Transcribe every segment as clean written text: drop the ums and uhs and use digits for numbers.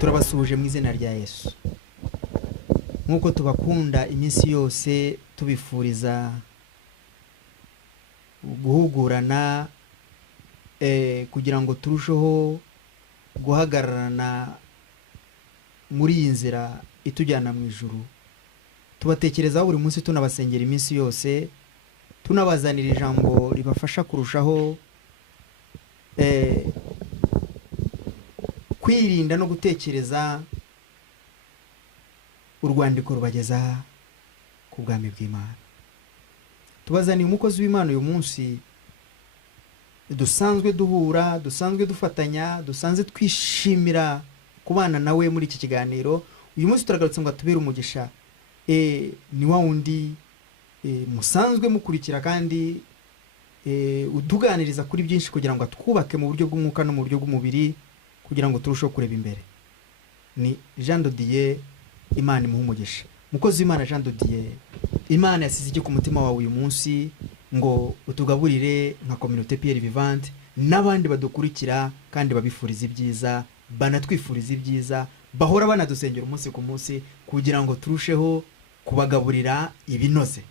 turabasuhuje mu izina rya Yesu. Nkuko tubakunda iminsi yose tubifuriza guhugurana kugira ngo turusheho guhagararana muri iyi nzira itujyana mu ijuru. Tubatekerezaho buri munsi tunabasengera iminsi yose, tunabazanira ijambo ribafasha kurushaho kwirinda no gutekereza urwandiko rubageza ku bwami bw'Imana. Tubazaniye umukozi w'Imana uyu munsi, dusanzwe duhura, dusanzwe dufatanya, dusanzwe twishimira kubana nawe muri iki kiganiro. Uyu munsi turagarutse ngo atubere umugisha. Ni wa wundi musanzwe mukurikira kandi utuganiriza kuri byinshi kugira ngo twubake mu buryo bw'umwuka no mu buryo bw'umubiri kugira ngo turusheho kureba imbere. Ni Jean de Dieu, Imana imuhe umugisha. Mukozi w'Imana Jean de Dieu, Imana yasize iki ku mutima wawe uyu munsi ngo utugaburire nka communauté Pierre Vivante n'abandi badukurikira kandi babifuriza ibyiza, banatwifuriza ibyiza, bahora banadusengera umunsi ku munsi kugira ngo turusheho kubagaburira ibinoze.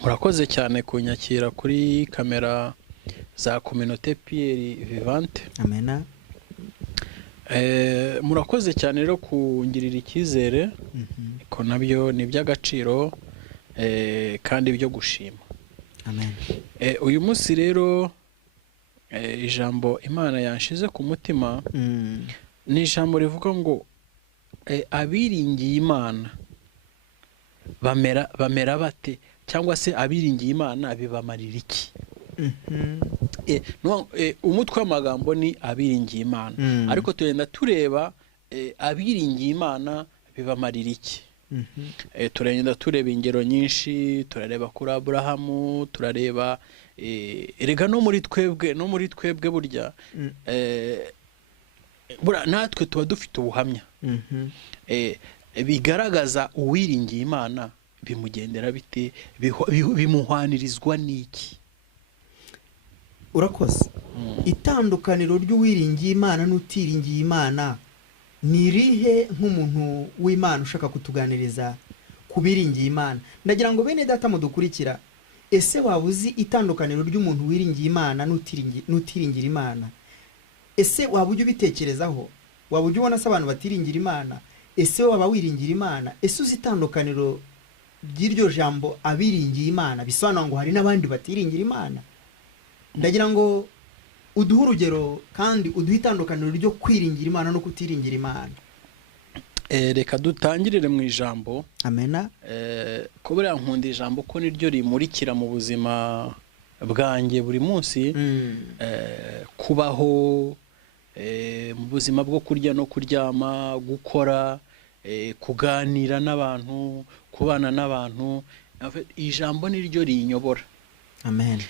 Murakoze cyane kunyakira kuri kamera za communauté Pierre Vivante. Amena. Murakoze cyane rero kungirira icyizere ko nabyo ni by'agaciro kandi byo gushima. Amen. Uyu munsi rero ijambo Imana yanshize ku mutima ni ijambo rivuga ngo abiringiye Imana bamera bate, cyangwa se abiringiye Imana bibamarira iki? Umutwe w'amagambo ni abiringiye Imana, ariko tugenda tureba abiringiye Imana bibamarira iki. Turagenda tureba ingero nyinshi, turareba kuri Aburahamu, turareba erega no muri twebwe burya natwe tuba dufite ubuhamya bigaragaza uwiringiye Imana bimugendera bite, bimuhwanirizwa n'iki. Urakoze. Itandukaniro ry'uwiringiye Imana n'utiringiye Imana ni rihe nk'umuntu w'Imana ushaka kutuganiriza kubiringiye Imana? Ndagira ngo bene data mudukurikira, ese wabuzi itandukaniro ry'umuntu wiringiye Imana n'utiringira Imana? Ese waba ujya ubitekerezaho? Waba ujya ubona se abantu batiringira Imana? Ese waba wiringira Imana? Ese uzi itandukaniro ry'iryo jambo abiringiye Imana bisobanura ngo hari n'abandi batiringira Imana? Ndagira ngo uduhe urugero kandi uduhe itandukaniro ryo kwiringira Imana no kutiringira Imana. Reka dutangirire mu ijambo. Amena. Kubera nkunda ijambo ko niryo rimurikira mu buzima bwanjye buri munsi, kubaho mu buzima bwo kurya no kuryama, gukora, kuganira n'abantu, kubana n'abantu. Ijambo niryo rinyobora. Amen.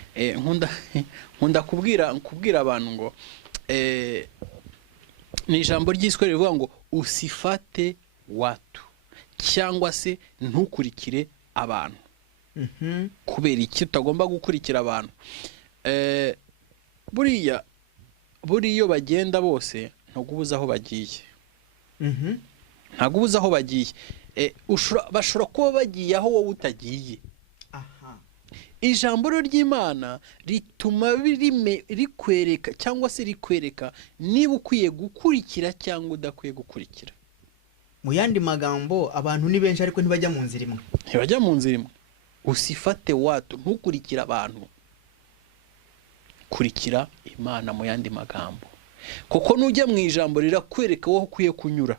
Nkunda kubwira abantu ngo ni ijambo ry'Iswahili rivuga ngo usifate watu, cyangwa se ntukurikire abantu. Kubera iki utagomba gukurikira abantu? Buriya iyo bagenda bose ntabwo ubuza aho bagiye. Ntabwo ubuza aho bagiye. Bashobora kuba bagiye aho wowe utagiye. Ijambo ry'Imana rituma rikwereka cyangwa se rikwereka niba ukwiye gukurikira cyangwa udakwiye gukurikira. Mu yandi magambo, abantu ni benshi ariko ntibajya mu nzira imwe. Ntibajya mu nzira imwe. Usifate watu, ntukurikira abantu, kurikira Imana mu yandi magambo. Kuko nujya mu ijambo rirakwereka aho ukwiye kunyura.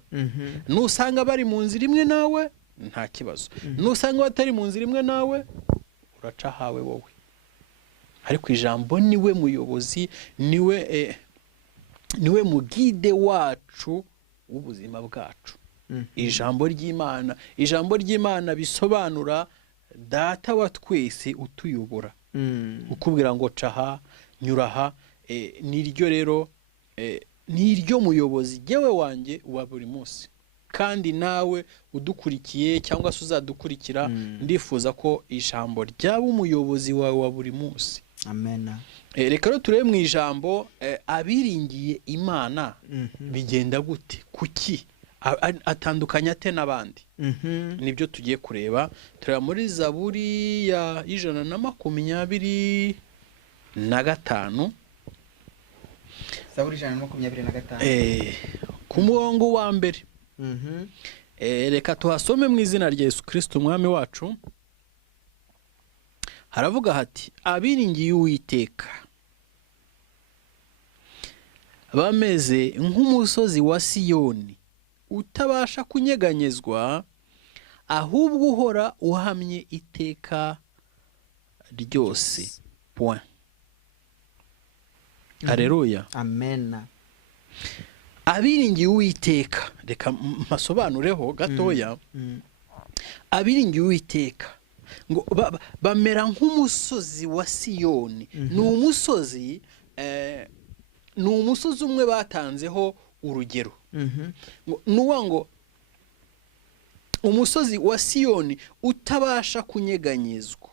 Nusanga bari mu nzira imwe nawe nta kibazo, nusanga batari mu nzira imwe nawe uraca hawe wowe. Ariko ijambo niwe muyobozi, niwe mugide wacu w'ubuzima bwacu. Ijambo ry'Imana bisobanura data wa twese utuyobora, ukubwira ngo caha nyuraha. Niryo rero niryo muyobozi yewe wanjye wa buri munsi. Kandi nawe udukurikiye cyangwa se uzadukurikira, ndifuza ko ijambo ryaba umuyobozi wawe wa buri munsi. amen. Reka rero turebe mu ijambo abiringiye Imana bigenda gute, kuki atandukanye ate n'abandi. Nibyo tugiye kureba. Tureba muri Zaburi ya 125. Zaburi 125 ku murongo wa mbere. Reka tuhasome mu izina rya Yesu Kristo umwami wacu. Haravuga hati abiringiye Uwiteka bameze nk'umusozi wa Siyoni utabasha kunyeganyezwa, ahubwo uhora uhamye iteka ryose. Point. Haleluya. Amen. Abiringiye Uwiteka, reka mpasobanureho gatoya. Abiringiye Uwiteka ngo bamera nk'umusozi wa Siyoni. Ni umusozi umwe batanzeho urugero. Nuwa ngo umusozi wa Siyoni utabasha kunyeganyezwa.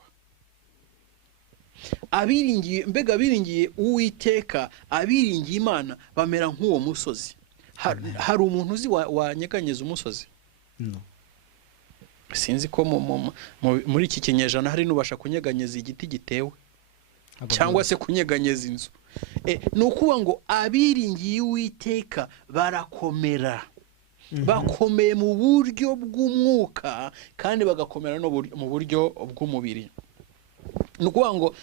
Abiringiye Uwiteka, abiringiye Imana bamera nk'uwo musozi. Hari umuntu uzi wanyeganyeza umusozi? No. Sinzi ko muri iki kinyejana hari n'ubasha kunyeganyeza igiti gitewe cyangwa se kunyeganyeza inzu. Ni ukuvuga ngo abiringiye Uwiteka barakomera, bakomeye mu buryo bw'umwuka kandi bagakomera no mu buryo bw'umubiri. Ni ukuvuga ngo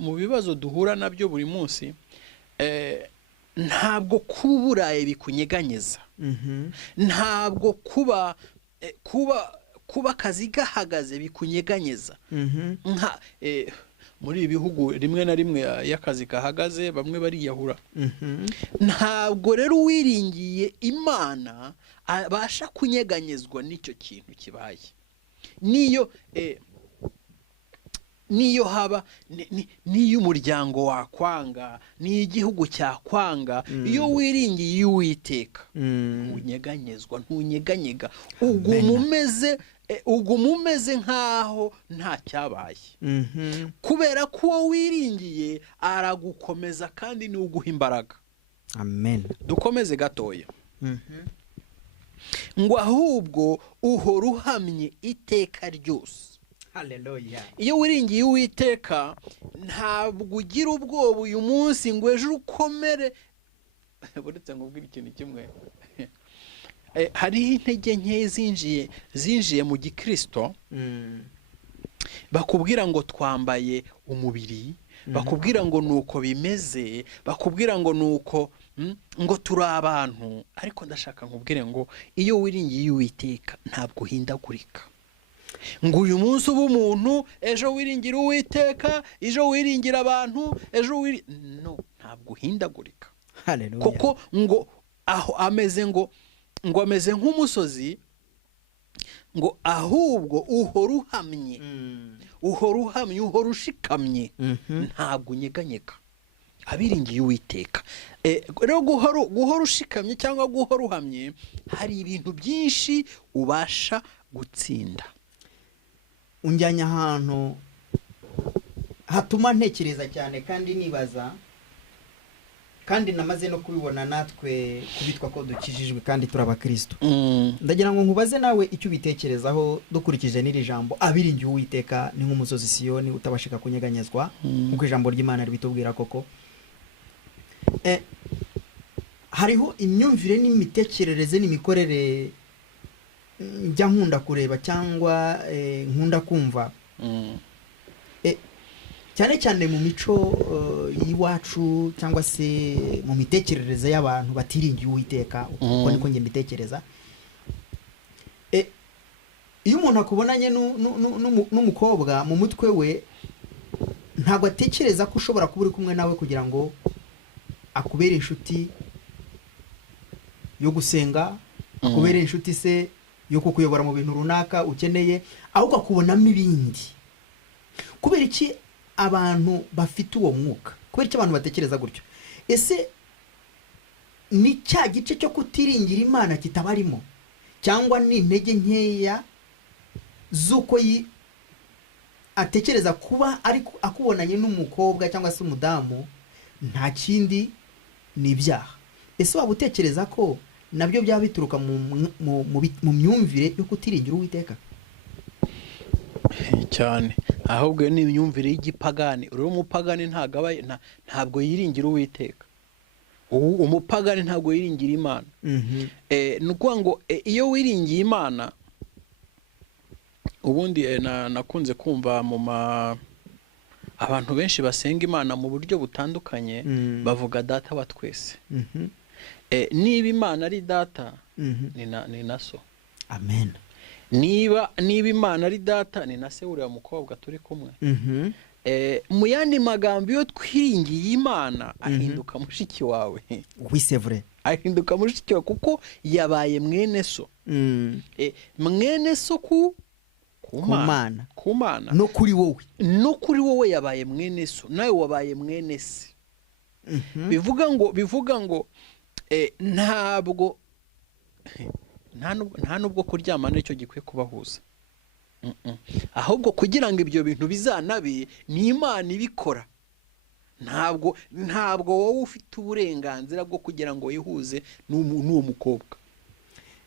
mu bibazo duhura nabyo buri munsi, ntabwo kuba uburaye bikunyeganyeza, ntabwo kuba akazi gahagaze bikunyeganyeza. Muri ibi bihugu rimwe na rimwe y'akazi gahagaze bamwe bariyahura. Ntabwo rero uwiringiye Imana abasha kunyeganyezwa n'icyo kintu kibaye. Niyo haba niyo umuryango wakwanga, niyo igihugu cyakwanga, iyo wiringiye Uwiteka ntunyeganyezwa, ntunyeganyega, uguma umeze nk'aho nta cyabaye. Kubera ko uwo wiringiye aragukomeza kandi ni uguha imbaraga. Amen. Dukomeze gatoya. Ngo ahubwo uhora uhamye iteka ryose. Haleluya. Iyo wiringiye Uwiteka ntabwo ugira ubwoba uyu munsi ngo ejo ukomere. Buretse ngubwira ikintu kimwe. Hari intege nke zinjiye mu gikristo. Bakubwira ngo twambaye umubiri, bakubwira ngo nuko bimeze, bakubwira ngo nuko ngo turi abantu. Ariko ndashaka nkubwire ngo iyo wiringiye Uwiteka ntabwo uhindagurika. Ngo uyu munsi uba umuntu, ejo wiringira Uwiteka, ejo wiringira abantu, ntabwo uhindagurika. Haleluya. Koko ngo aho ameze ameze nk'umusozi, ngo ahubwo uhora uhamye, uhora ushikamye, ntabwo unyeganyega. Abiringiye Uwiteka rero guhora ushikamye cyangwa guhora uhamye, hari ibintu byinshi ubasha gutsinda. Unjyanye ahantu hatuma ntekereza cyane kandi nibaza, kandi namaze no kubibona natwe kubitwa ko dukijijwe kandi turabakristo. Ndagira ngo nkubaze nawe icyo ubitekerezaho dukurikije n'iri jambo abiringiye Uwiteka ni nk'umusozi Siyoni utabashika kunyeganyezwa, nk'uko ijambo ry'Imana ribitubwira koko. Hariho imyumvire n'imitekerereze n'imikorere njya nkunda kureba cyangwa nkunda kumva, cyane cyane mu mico y'iwacu cyangwa se mu mitekerereze y'abantu batiringiye Uwiteka, uko niko nge mbitekereza. Iyo umuntu akubonanye n'umukobwa mu mutwe we, ntabwo atekereza ko ushobora kuba uri kumwe nawe kugira ngo akubere inshuti yo gusenga, akubere inshuti se yo kukuyobora mu bintu runaka ukeneye, ahubwo akubonamo ibindi. Kubera iki abantu bafite uwo mwuka? Kubera iki abantu batekereza gutyo? Ese ni cya gice cyo kutiringira Imana kitabarimo, cyangwa ni intege nkeya z'uko atekereza kuba ari akubonanye n'umukobwa cyangwa se umudamu nta kindi ni ibyaha. Ese waba utekereza ko nabyo byaba bituruka mu myumvire yo kutiringira Uwiteka? cyane, ahubwo ni imyumvire y'igipagani. Uri umupagani ntabwo yiringira Uwiteka. Umupagani ntabwo yiringira Imana. Ni ukuvuga ngo iyo wiringiye Imana, ubundi nakunze kumva abantu benshi basenga Imana mu buryo butandukanye, bavuga data wa twese. Niba Imana ari data, ni na so. Amen. Niba Imana ari data, ni na se uriya mukobwa turi kumwe. Mu yandi magambo, iyo twiringiye Imana, ahinduka mushiki wawe. Oui, c'est vrai. Ahinduka mushiki wawe kuko yabaye mwene so. Mwene so ku Mana. No kuri wowe yabaye mwene so, nawe wabaye mwene se. Bivuga ngo nta nubwo kuryamana nicyo gikwiye kubahuza. Ahubwo kugira ngo ibyo bintu bizanabe, ni Imana ibikora. Ntabwo wowe ufite uburenganzira bwo kugira ngo yihuze n'uwo mukobwa.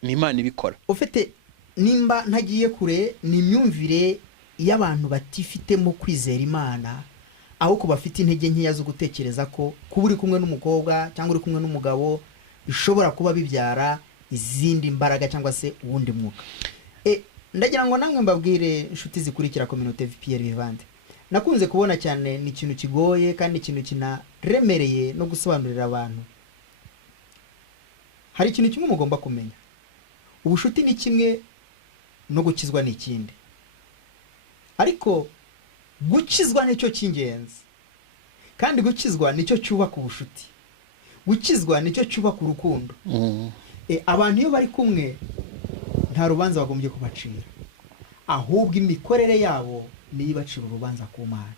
Ni Imana ibikora. Ufite nimba ntagiye kure, ni imyumvire y'abantu batifitemo kwizera Imana, aho ko bafite intege nkeya zo gutekereza ko kuba uri kumwe n'umukobwa cyangwa uri kumwe n'umugabo bishobora kuba bibyara izindi mbaraga cyangwa se uwundi mwuka. Ndagira ngo namwe mbabwire inshuti zikurikira Communauté Pierre Vivante, nakunze kubona cyane ni ikintu kigoye kandi ikintu kinaremereye no gusobanurira abantu. Hari ikintu kimwe mugomba kumenya: ubushuti ni kimwe no gukizwa ni ikindi. Ariko gukizwa nicyo cy'ingenzi, kandi gukizwa nicyo cyubaka ubushuti. Gukizwa nicyo cyubaka urukundo. Abantu iyo bari kumwe nta rubanza bagombye kubacira, ahubwo imikorere yabo niyo ibacira urubanza ku Mana,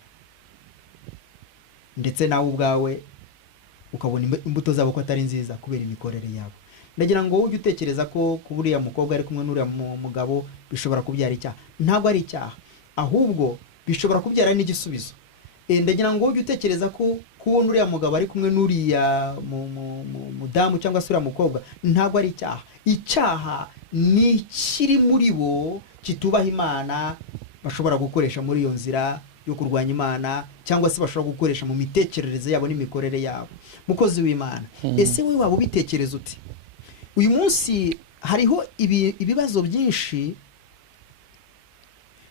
ndetse nawe ubwawe ukabona imbuto zabo ko atari nziza kubera imikorere yabo. Ndagira ngo ujye utekereza ko kuburiya mukobwa ari kumwe n'uriya mugabo bishobora kubyara icyaha. Ntabwo ari icyaha, ahubwo bishobora kubyara n'igisubizo. Ndagira ngo ujye utekereza ko kubona uriya mugabo ari kumwe n'uriya mudamu cyangwa se uriya mukobwa ntabwo ari icyaha. Icyaha ni kiri muri bo kitubaha Imana, bashobora gukoresha muri iyo nzira yo kurwanya Imana, cyangwa se bashobora gukoresha mu mitekerereze yabo n'imikorere yabo. Mukozi w'Imana, ese wowe waba ubitekereza uti? Uyu munsi hariho ibibazo byinshi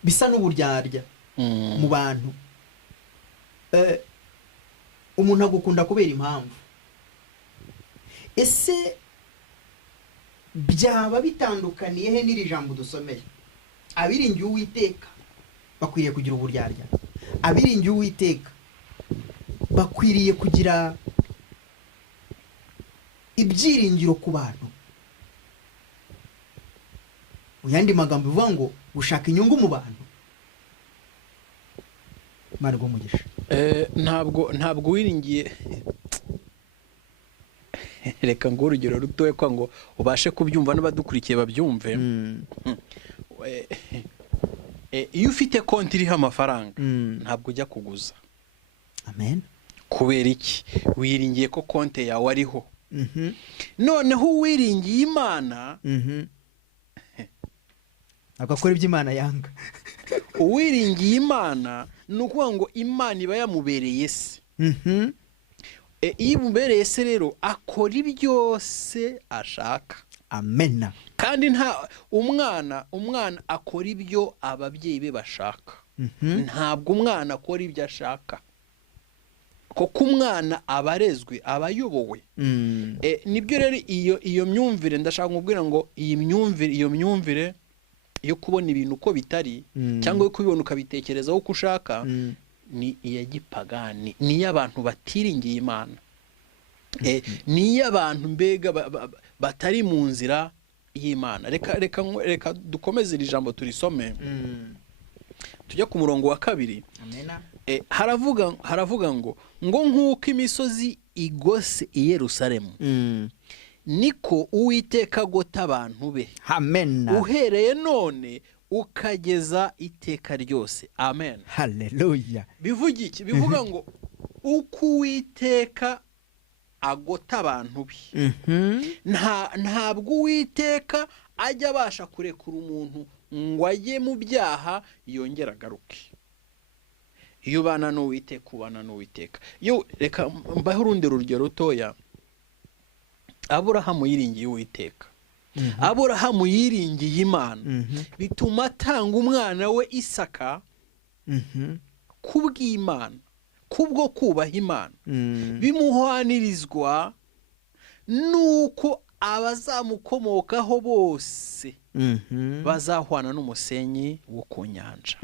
bisa n'uburyarya mu bantu. Umuntu agukunda kubera impamvu. Ese byaba bitandukaniye he n'iri jambo dusomeye? Abiringiye Uwiteka bakwiriye kugira uburyarya. Abiringiye Uwiteka bakwiriye kugira ibyiringiro ku bantu. Mu yandi magambo bivuga ngo gushaka inyungu mu bantu. Margo mugisha. Ntabwo wiringiye. Reka ngo urugero rutoye kwa ngo ubashe kubyumva n'abadukurikiye babyumve. Iyo ufite konti iriho amafaranga, ntabwo ujya kuguza. Amen. Kubera iki? Wiringiye ko konti yawe ariho. Noneho uwiringiye Imana, agakora ibyo Imana yanga. Uwiringiye Imana ni ukuvuga ngo Imana iba yamubereye se. Iyo imubereye se rero akora ibyose ashaka. Amen. Kandi nta umwana akora ibyo ababyeyi be bashaka. Ntabwo umwana akora ibyo ashaka, kuko umwana abarezwe, abayobowe. Nibyo rero iyo myumvire ndashaka kubwira ngo iyo myumvire yo kubona ibintu uko bitari, cyangwa yo kubibona ukabitekerezaho uko ushaka, ni iya gipagani, ni y'abantu batiringiye Imana, ni y'abantu mbega batari mu nzira y'Imana. Reka dukomeze iri jambo turisome, tujya ku murongo wa 2. haravuga ngo nk'uko imisozi igose i Yerusalemu, niko Uwiteka agota abantu be. Amen. Uhereye none ukageza iteka ryose. Amen. Haleluya. Bivuga iki? Bivuga ngo uko Uwiteka agota abantu be, ntabwo Uwiteka ajya abasha kurekura umuntu ngo ajye mu byaha yongera agaruke. Iyo ubana n'Uwiteka ubana n'Uwiteka. Yo reka mbaho urundi rugero rutoya. Aburahamu yiringiye Uwiteka. Aburahamu yiringiye Imana, bituma atanga umwana we Isaka kubw'Imana, kubwo kubaha Imana. Bimuhwanirizwa nuko abazamukomokaho bose bazahwana n'umusenyi wo ku nyanja.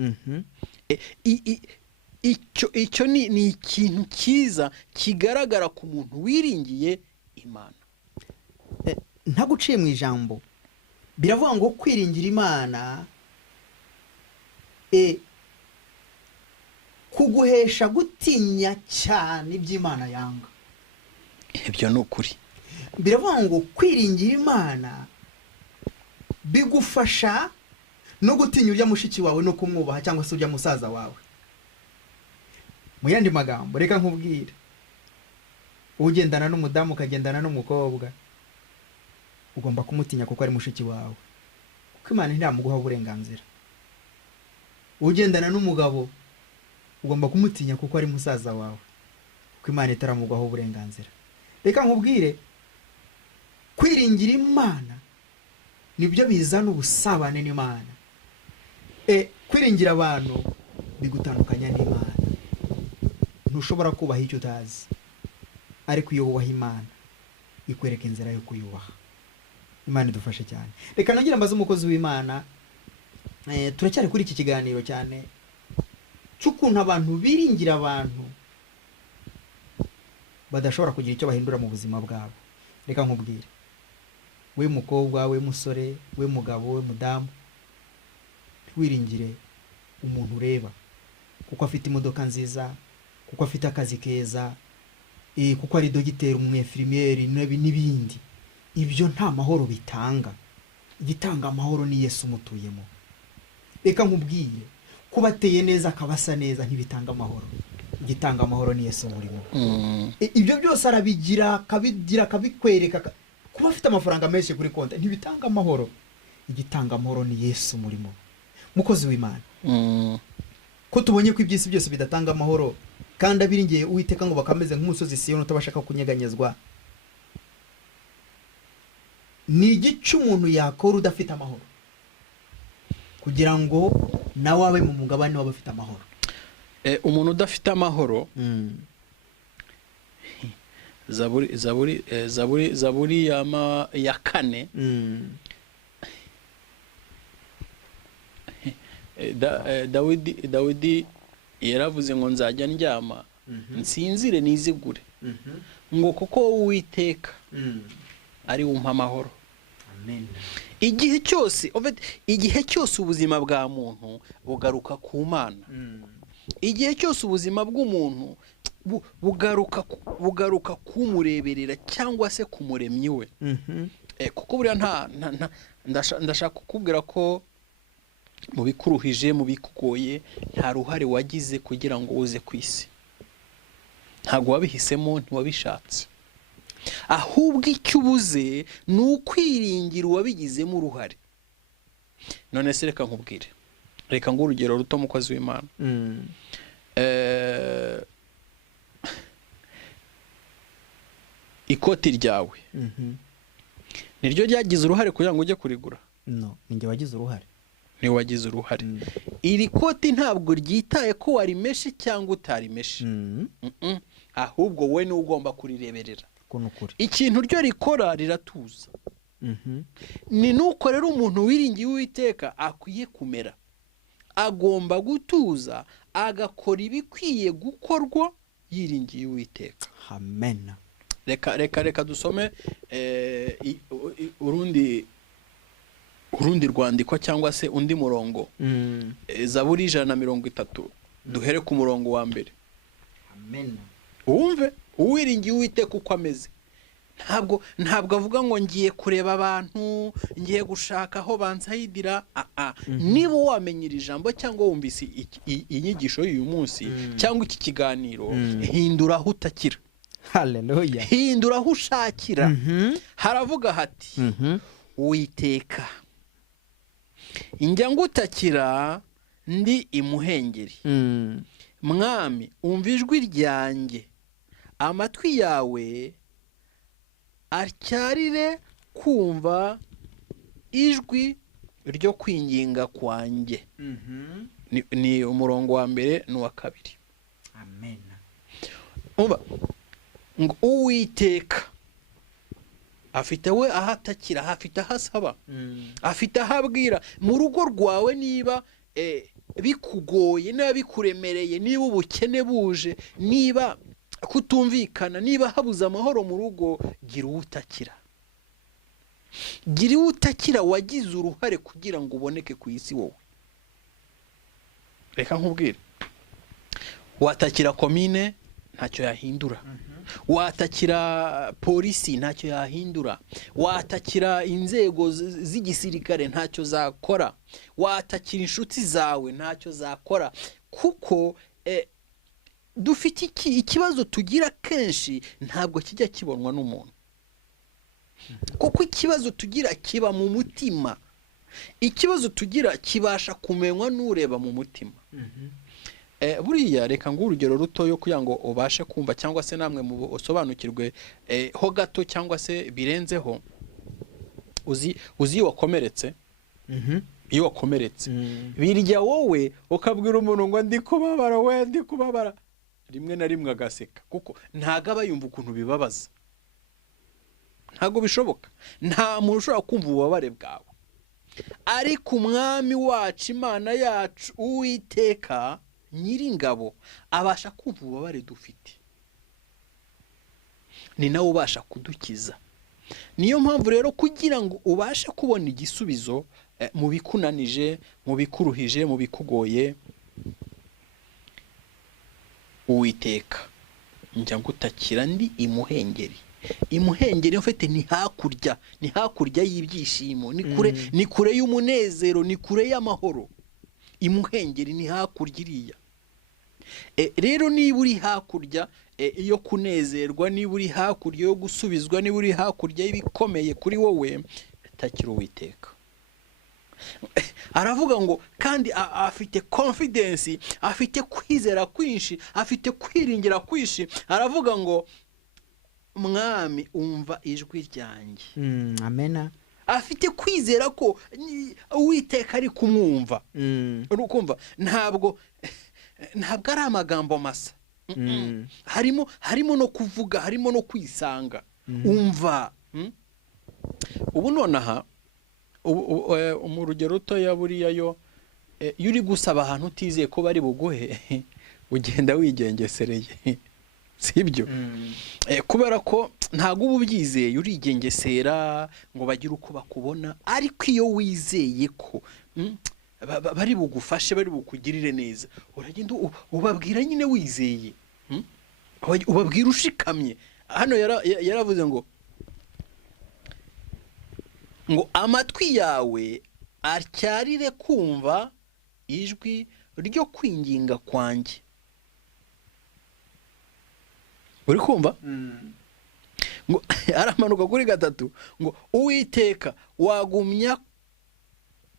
Icyo ni ikintu cyiza kigaragara ku muntu wiringiye Imana. Ntaguciye mu ijambo, biravuga ngo kwiringira Imana kuguhesha gutinya cyane iby'Imana yanga. Ibyo ni ukuri. Biravuga ngo kwiringira Imana bigufasha no gutinya urya mushiki wawe no kumwubaha cyangwa se urya musaza wawe. Mu yandi magambo reka nkubwire, ugendana n'umudamu ukagendana n'umukobwa, ugomba kumutinya kuko ari mushiki wawe, kuko Imana ntamuguha uburenganzira. Ugendana n'umugabo ugomba kumutinya kuko ari musaza wawe, kuko Imana itaramuguha uburenganzira. Reka nkubwire, kwiringira Imana nibyo bizana ubusabane n'Imana. Kwiringira abantu bigutandukanya n'Imana. Ntushobora kubaha icyo utazi, ariko iyo wubaha Imana ikwereka inzira yo kuyubaha. Imana idufashe cyane. Reka nagira mbaze umukozi w'Imana, turacyari kuri iki kiganiro cyane cy'ukuntu abantu biringira abantu badashobora kugira icyo bahindura mu buzima bwabo. Reka nkubwire, we mukobwa, we musore, we mugabo, we mudamu, wiringire umuntu ureba kuko afite imodoka nziza, kuko afite akazi keza, kuko ari dogiteri, umwefirimieri n'ibindi. Ibyo nta mahoro bitanga. Igitanga amahoro ni Yesu umutuyemo. Reka nkubwire, kuba ateye neza akabasa neza ntibitanga amahoro. Igitanga amahoro ni Yesu umurimo. Ibyo byose arabigira, akabikwereka. Kuba afite amafaranga menshi kuri konti ntibitanga amahoro. Igitanga amahoro ni Yesu umurimo. Mukozi w'Imana, ko tubonye ko ibyisi byose bidatanga amahoro, kandi abiringiye Uwiteka ngo bakameze nk'umusozi Siyoni utabashaka kunyeganyezwa, ni igice umuntu yakora udafite amahoro kugira ngo nawe abe mu mugabane w'abafite amahoro? Umuntu udafite amahoro, Zaburi ya 4, Dawidi yaravuze ngo nzajya ndyama nsinzire nizigure, ngo kuko Uwiteka ari umpa amahoro. Amen. Igihe cyose ubuzima bwa muntu bugaruka ku Mana. Igihe cyose ubuzima bw'umuntu bugaruka kumureberera cyangwa se kumuremyi we. Kuko buriya ndashaka kukubwira ko mu bikuruhije, mu bikugoye, nta ruhare wagize kugira ngo uze ku isi. Ntabwo wabihisemo, ntiwabishatse. Ahubwo icyo ubuze ni ukwiringira uwabigizemo uruhare. None se reka nkubwire, reka ngo urugero ruto mukozi w'Imana. Ikoti ryawe niryo ryagize uruhare kugira ngo ujye kurigura? No, ninjye wagize uruhare. Ni wagize uruhare. Iri koti ntabwo ryitaye ko warimeshe cyangwa utarimeshe. Ahubwo we ni ugomba kurireberera. Ikintu ryo rikora riratuza. Ni nuko rero umuntu wiringiye Uwiteka akwiye kumera. Agomba gutuza, agakora ibikwiye gukorwa yiringiye Uwiteka. Amen. Reka dusome urundi rwandiko cyangwa se undi murongo. Zaburi 130, duhere ku murongo wa mbere. Amen. Uwumve uwiringiye Uwiteka uko ameze. ntabwo avuga ngo ngiye kureba abantu, ngiye gushaka aho bansayidira. Niba wamenya iri jambo cyangwa wumvise inyigisho y'uyu munsi cyangwa iki kiganiro, hindura aho utakira. Haleluya. Hindura aho ushakira. Haravuga hati Uwiteka, njya ngutakira ndi imuhengeri. Mwami, umva ijwi ryanjye, amatwi yawe atyarire kumva ijwi ryo kwinginga kwanjye. Ni umurongo wa mbere n'uwa kabiri. Amen. Ngo Uwiteka afite we ahatakira, afite ahasaba, afite ahabwira. Mu rugo rwawe niba bikugoye, niba bikuremereye, niba ubukene buje, niba kutumvikana, niba habuze amahoro mu rugo, gira uwutakira. Gira uwutakira wagize uruhare kugira ngo uboneke ku isi wowe. Reka nkubwire, watakira komine ntacyo yahindura, watakira polisi ntacyo yahindura, watakira inzego z'igisirikare ntacyo zakora, watakira inshuti zawe ntacyo zakora, kuko dufite ikibazo tugira kenshi ntabwo kijya kibonwa n'umuntu, kuko ikibazo tugira kiba mu mutima. Ikibazo tugira kibasha kumenywa n'ureba mu mutima. Buriya reka ngo urugero ruto yo kugira ngo ubashe kumva cyangwa se namwe mu usobanukirwe ho gato cyangwa se birenzeho. Uzi wakomeretse, iyo wakomeretse birya wowe ukabwira umuntu ngo ndi kubabara, we ndi kubabara, rimwe na rimwe agaseka, kuko ntago aba yumva ukuntu bibabaza. Ntago bishoboka, nta muntu ushobora kumva ububabare bwawe. Ariko umwami wacu, Imana yacu, Uwiteka Nyiringabo, abasha kumva ububabare dufite, ni nawe ubasha kudukiza. Niyo mpamvu rero kugira ngo ubashe kubona igisubizo mu bikunanije, mu bikuruhije, mu bikugoye, Uwiteka njya ngutakira ndi imuhengeri. Imuhengeri mfite ni hakurya y'ibyishimo, ni kure y'umunezero, ni kure y'amahoro. Imuhengeri ni hakurya iriya. Rero niba uri hakurya yo kunezerwa, niba uri hakurya yo gusubizwa, niba uri hakurya y'ibikomeye kuri wowe, takira Uwiteka. Aravuga ngo kandi afite confidence, afite kwizera kwinshi, afite kwiringira kwinshi. Aravuga ngo Mwami, umva ijwi ryanjye. Amen. Afite kwizera ko Uwiteka ari kumwumva. Urukumva ntabwo ari amagambo masa. Harimo no kuvuga, harimo no kwisanga. Umva. Ubu nonaha mu rugero rutoya buriya yo uri gusaba ahantu utizeye ko bari buguhe, ugenda wigengesereye. Sibyo? Kubera ko ntago uba ubyizeye, urigengesera ngo bagire uko bakubona. Ariko iyo wizeye ko bari bugufashe, bari bukugirire neza, uragenda ubabwira nyine wizeye, ubabwira ushikamye. Hano yaravuze ngo amatwi yawe atyarire kumva ijwi ryo kwinginga kwanjye. Uri kumva? Ngo aramanuka kuri gatatu ngo Uwiteka wagumya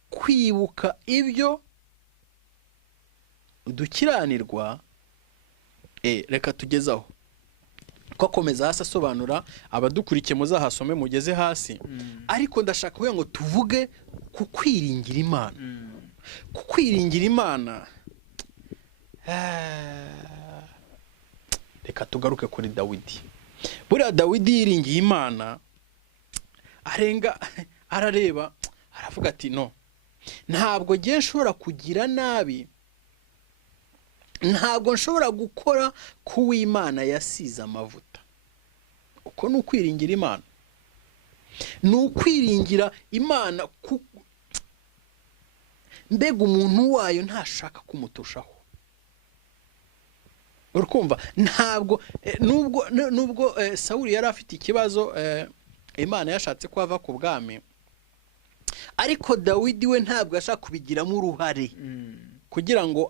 kwibuka ibyo dukiranirwa. Reka tugezaho ko akomeza hasi asobanura, abadukurikiye muzahasome mugeze hasi. Ariko ndashaka kugira ngo tuvuge ku kwiringira Imana. Ku kwiringira Imana, reka tugaruke kuri Dawidi. Buriya Dawidi yiringiye Imana, arareba aravuga ati no, ntabwo ngiye nshobora kugira nabi, ntabwo nshobora gukora ku w'Imana yasize amavuta. Uko ni ukwiringira Imana, ni ukwiringira Imana. Mbega umuntu wayo ntashaka kumutushaho. urukumva ntabwo nubwo Sawuli yari afite ikibazo Imana yashatse ko ava ku bwami, ariko Dawidi we ntabwo yashaka kubigiramo uruhare kugira ngo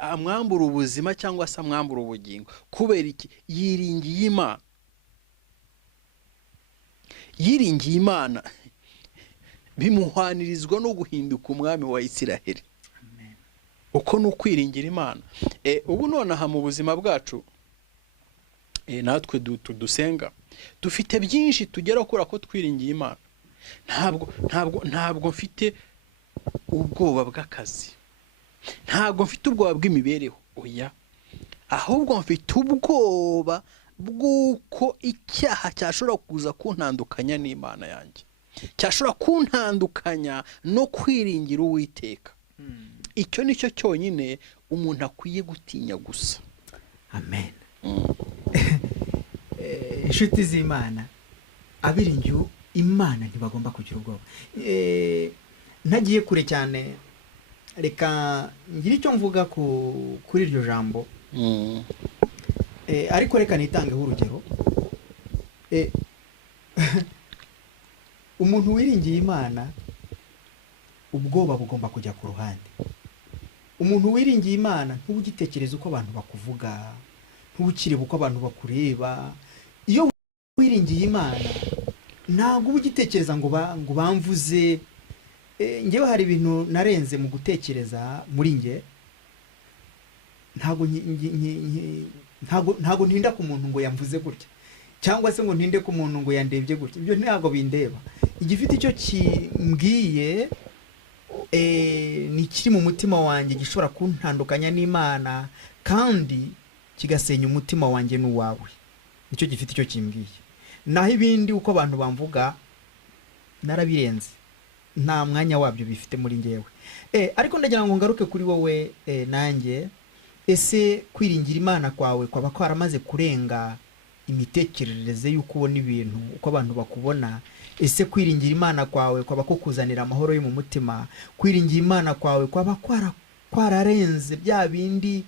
amwambure ubuzima cyangwa se amwambure ubugingo. Kubera iki? Yiringiye Imana. Yiringiye Imana bimuhwanirizwa no guhinduka umwami wa Isiraheli. Uko ni ukwiringira Imana. Ubu nonaha mu buzima bwacu natwe dusenga dufite byinshi tugera kuri ko twiringiye Imana. Ntabwo mfite ubwoba bw'akazi, ntabwo mfite ubwoba bw'imibereho, oya, ahubwo mfite ubwoba bw'uko icyaha cyashobora kuza kuntandukanya n'Imana yanjye, cyashobora kuntandukanya no kwiringira Uwiteka. Icyo nicyo cyonyine umuntu akwiye gutinya gusa. Amen. Inshuti z'Imana, abiringiye Imana ntibagomba kugira ubwoba. Ntagiye kure cyane, reka ngira icyo mvuga kuri iryo jambo, ariko reka nitangeho urugero. Umuntu wiringiye Imana, ubwoba bugomba kujya ku ruhande. Umuntu wiringiye Imana ntubugitekereza uko abantu bakuvuga, ntubukireba uko abantu bakureba. Iyo wiringiye Imana ntabwo ubugitekereza ngo bamvuze. Ngewe hari ibintu narenze mu gutekereza muri nge, ntabwo ntinda ku muntu ngo yamvuze gutya, cyangwa se ngo ntinde ku muntu ngo yandebye gutya. Ibyo ntabwo bindeba. Igifite icyo kimbwiye ni kiri mu mutima wanjye gishobora kuntandukanya n'Imana kandi kigasenya umutima wanjye n'uwawe. Nicyo gifite icyo kimbwiye. Naho ibindi uko abantu bamvuga narabirenze, nta mwanya wabyo bifite muri ngewe. Ariko ndagira ngo ngaruke kuri wowe nanjye. Ese kwiringira Imana kwawe kwaba kwaramaze kurenga imitekerereze y'uko ubona ibintu, uko abantu bakubona? Ese kwiringira Imana kwawe kwaba kukuzanira amahoro yo mu mutima? Kwiringira Imana kwawe kwaba kwararenze bya bindi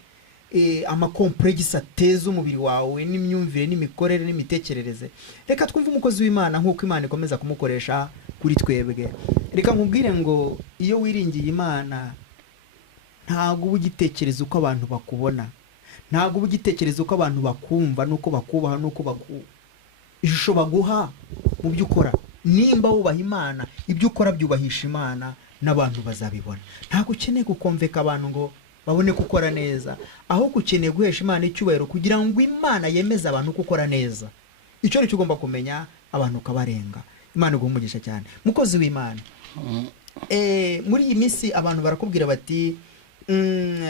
amakomplexi ateza umubiri wawe n'imyumvire n'imikorere n'imitekerereze? Reka twumve umukozi w'Imana nk'uko Imana ikomeza kumukoresha kuri twebwe. Reka nkubwire ngo iyo wiringiye Imana ntabwo ubugitekereza uko abantu bakubona, ntabwo ubugitekereza uko abantu bakumva n'uko bakubaha n'uko ishusho baguha mu byo ukora. Nimba wubaha Imana, ibyo ukora byubahisha Imana, n'abantu bazabibona. Ntabwo ukeneye gukomveka abantu ngo babone gukora neza, ahubwo ukeneye guhesha Imana icyubahiro kugira ngo Imana yemeze abantu gukora neza. Icyo nicyo ugomba kumenya, abantu ukabarenga. Imana iguhe umugisha cyane mukozi w'Imana. Muri iyi minsi abantu barakubwira bati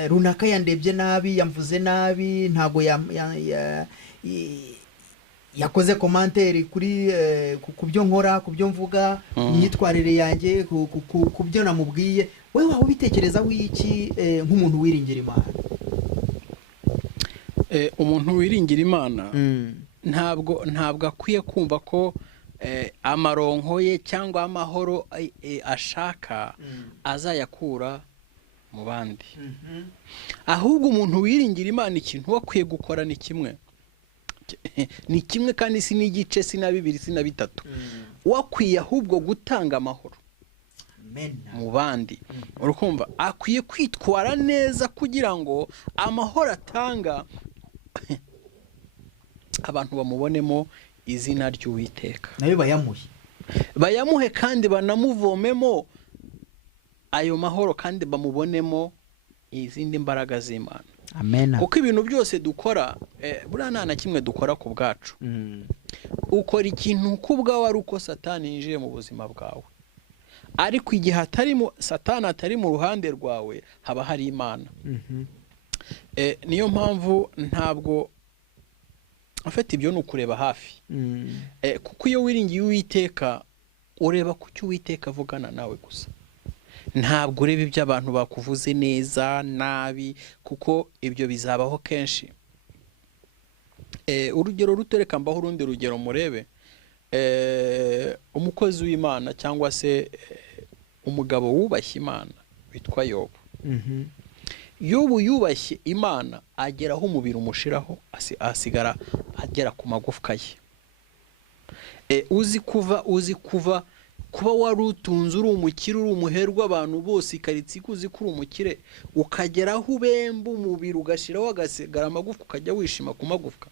runaka yandebye nabi, yamvuze nabi, ntago yakoze commentaire kuri kubyo nkora, kubyo mvuga, imyitwarire yanjye, kubyo namubwiye. Wewe waho bitekereza wiki nk'umuntu wiringira Imana? Umuntu wiringira Imana ntabwo akwiye kumva ko amaronko ye cyangwa amahoro ashaka azayakura mu bandi. Ahubwo umuntu wiringira Imana ikintu wakwiye gukora ni kimwe, kandi si n'igice, si na bibiri, si na bitatu. Wakwiye ahubwo gutanga amahoro mu bandi. Urukumva, akwiye kwitwara neza kugira ngo amahoro atanga abantu bamubonemo izina ry'Uwiteka, nayo bayamuhe kandi banamuvomemo ayo mahoro, kandi bamubonemo izindi mbaraga z'Imana. Amen. Kuko ibintu byose dukora buriya nta na kimwe dukora ku bwacu. Ukora ikintu kubwawe ari uko Satani yinjiye mu buzima bwawe, ariko igihe Satani atari mu ruhande rwawe haba hari Imana. Niyo mpamvu ntabwo afite ibyo nukureba hafi. Kuko iyo wiringiye Uwiteka ureba ku cyo Uwiteka avugana nawe gusa, ntabwo ureba ibyo abantu bakuvuze neza nabi, kuko ibyo bizabaho kenshi. Urugero rutereka mbaho urundi rugero murebe. Umukozi w'Imana cyangwa se umugabo wubashye Imana witwa Yobu. yobu yubashye imana ageraho umubiri umushiraho asigara agera ku magufwa ye. Uzi kuva kuba wari utunze uri umukire uri umuherwa abantu bose ikaritsiye uzi ko uri umukire ukageraho ubemba umubiri ugashiraho agasigara amagufwa ukajya wishima ku magufwa.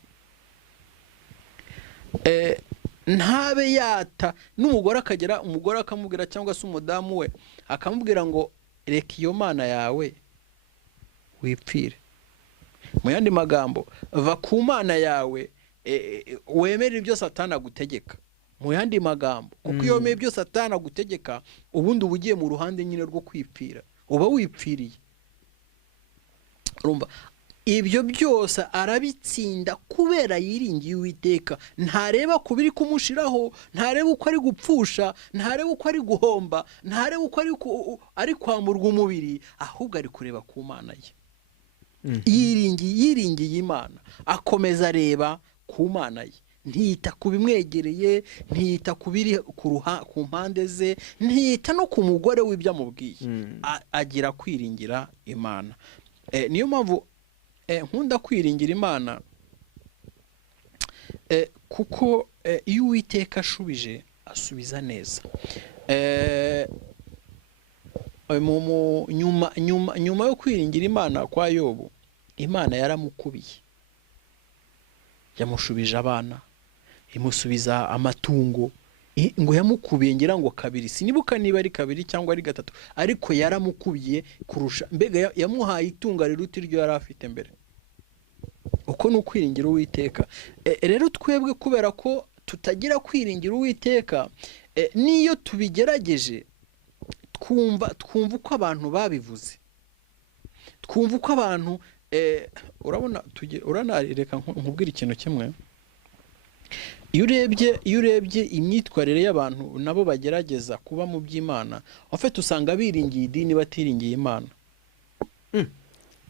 Ntabe yata n'umugore umugore akamubwira cyangwa se umudamu we akamubwira ngo reka iyo mana yawe wipfire. Mu yandi magambo va ku mana yawe wemere ibyo Satani agutegeka. Mu yandi magambo kuko iyo wemeye ibyo Satani agutegeka ubundi uba ugiye mu ruhande nyine rwo kwipfira, uba wipfiriye. Urumva ibyo byose arabitsinda kubera yiringiye Uwiteka. Ntareba kubiri kumushiraho, ntareba uko ari gupfusha, ntareba uko ari guhomba, ntareba uko ari kwamburwa umubiri, ahubwo ari kureba ku mana ye. Yiringiye Imana, akomeza areba ku mana ye, ntiyita ku bimwegereye, ntiyita ku biri ku mpande ze, ntiyita no ku mugore w'ibyo amubwiye. Agira kwiringira Imana. Niyo mpamvu nkunda kwiringira Imana, kuko iyo Uwiteka ashubije asubiza neza. Nyuma yo kwiringira Imana kwa Yobu, Imana yaramukubiye, yamushubije abana, imusubiza amatungo, ngo yamukubiye ngira ngo kabiri, sinibuka niba ari kabiri cyangwa ari gatatu, ariko yaramukubiye kurusha, mbega yamuhaye itunga riruta iryo yari afite mbere. Uko ni ukwiringira Uwiteka. Rero twebwe kubera ko tutagira kwiringira Uwiteka, niyo tubigerageje twumva uko abantu babivuze, twumva uko abantu urabona reka nkubwira ikintu kimwe. Iyo urebye imyitwarire y'abantu nabo bagerageza kuba mu by'Imana, afite usanga biringiye idini batiringiye Imana.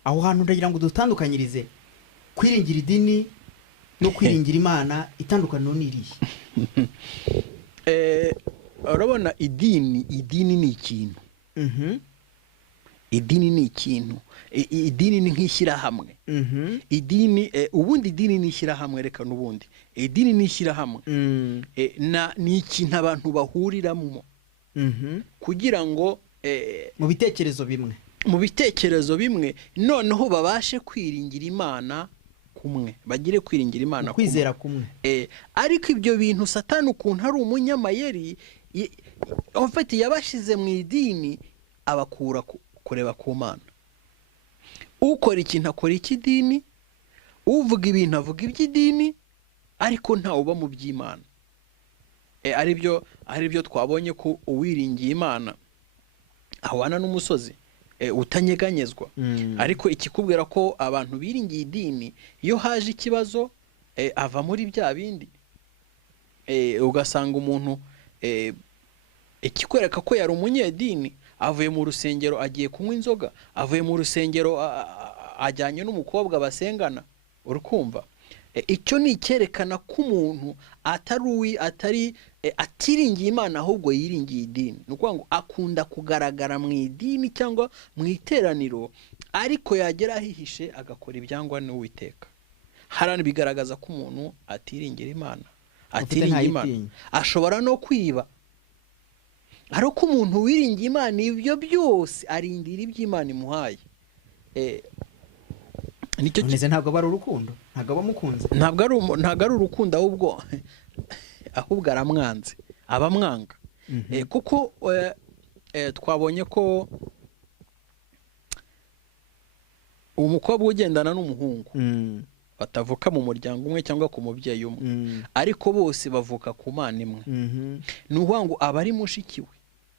Aho hantu ndagira ngo dutandukanyirize kwiringira idini no kwiringira Imana, itandukaniro ni irihe? Urabona idini ni ikintu. Idini ni ikintu. Idini ni nk'ishyirahamwe. Idini ubundi idini ni ishyirahamwe, reka n'ubundi idini ni ishyirahamwe. Ni ikintu abantu bahuriramo kugira ngo mu bitekerezo bimwe noneho babashe kwiringira Imana kumwe, bagire kwiringira Imana kwizera kumwe. Ariko ibyo bintu Satani ukuntu ari umunyamayeri, afite yabashize mu idini abakura kureba ku Mana. Ukora ikintu akora ikidini, uvuga ibintu avuga iby'idini, ariko nta uba mu by'Imana. Ari byo twabonye ko uwiringiye Imana ahwana n'umusozi utanyeganyezwa. Ariko ikikubwira ko abantu biringiye idini, iyo haje ikibazo ava muri bya bindi. Ugasanga umuntu ikikwereka ko yari umunyedini, avuye mu rusengero agiye kunywa inzoga, avuye mu rusengero ajyanye n'umukobwa basengana. Urukumva icyo ni icyerekana ko umuntu atiringiye Imana, ahubwo yiringiye idini. Ni ukuvuga ngo akunda kugaragara mu idini cyangwa mu iteraniro, ariko yagera ahihishe agakora ibyangwa n'Uwiteka. Harani bigaragaza ko umuntu atiringira Imana, atiringiye Imana, ashobora no kwiba. Ariko umuntu wiringiye Imana ibyo byose arindira iby'Imana imuhaye. Neze ntabwo bari urukundo, ntabwo bamukunze, ntabwo ari urukundo, ahubwo aramwanze, abamwanga. Kuko twabonye ko umukobwa ugendana n'umuhungu batavuka mu muryango umwe cyangwa ku mubyeyi umwe, ariko bose bavuka ku Mana imwe. Ni ukuvuga ngo aba ari mushiki we,